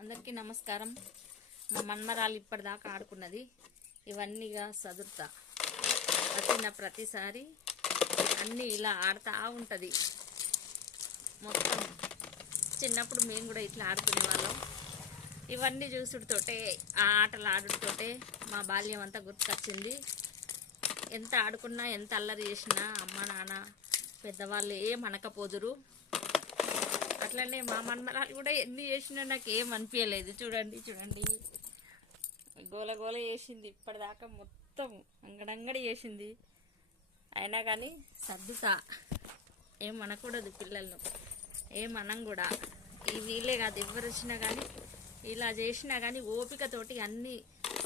అందరికీ నమస్కారం. మా మన్మరాలు ఇప్పటిదాకా ఆడుకున్నది. ఇవన్నీగా సదురుతా వచ్చిన ప్రతిసారి అన్నీ ఇలా ఆడుతూ ఉంటుంది. మొత్తం చిన్నప్పుడు మేము కూడా ఇట్లా ఆడుకునే వాళ్ళం. ఇవన్నీ చూసుడుతోటే, ఆ ఆటలు ఆడుతోటే మా బాల్యం అంతా గుర్తుకొచ్చింది. ఎంత ఆడుకున్నా, ఎంత అల్లరి చేసినా అమ్మ నాన్న పెద్దవాళ్ళు ఏం అనకపోదురు. అట్లనే మా మన్మరాలు కూడా ఎన్ని చేసినా నాకు ఏం అనిపించలేదు. చూడండి గోల గోల చేసింది. ఇప్పటిదాకా మొత్తం అంగడంగడి చేసింది. అయినా కానీ సర్దుతా, ఏం అనకూడదు పిల్లలను, ఏం అనం కూడా. ఈ వీళ్ళే కాదు, ఎవరు వచ్చినా కానీ ఇలా చేసినా కానీ ఓపికతోటి అన్నీ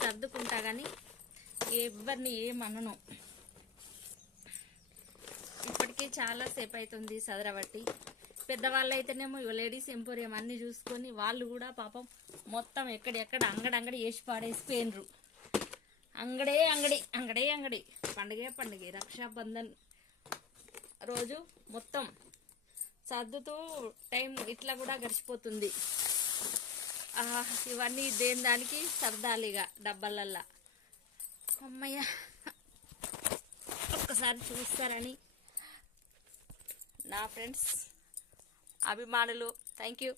సర్దుకుంటా కానీ ఎవరిని ఏమనను. ఇప్పటికీ చాలాసేపు అవుతుంది సదరబట్టి. పెద్దవాళ్ళు అయితేనేమో లేడీస్ ఎంపోరియం అన్నీ చూసుకొని వాళ్ళు కూడా పాపం మొత్తం ఎక్కడెక్కడ అంగడి వేసి పాడేసిపోయినరు. అంగడే పండుగే రక్షాబంధన్ రోజు మొత్తం సర్దుతూ టైం ఇట్లా కూడా గడిచిపోతుంది. ఇవన్నీ దేని దానికి సర్దాలిగా డబ్బాలల్లా. అమ్మయ్య, ఒక్కసారి చూస్తారని నా ఫ్రెండ్స్ అభిమానులు, థ్యాంక్ యూ.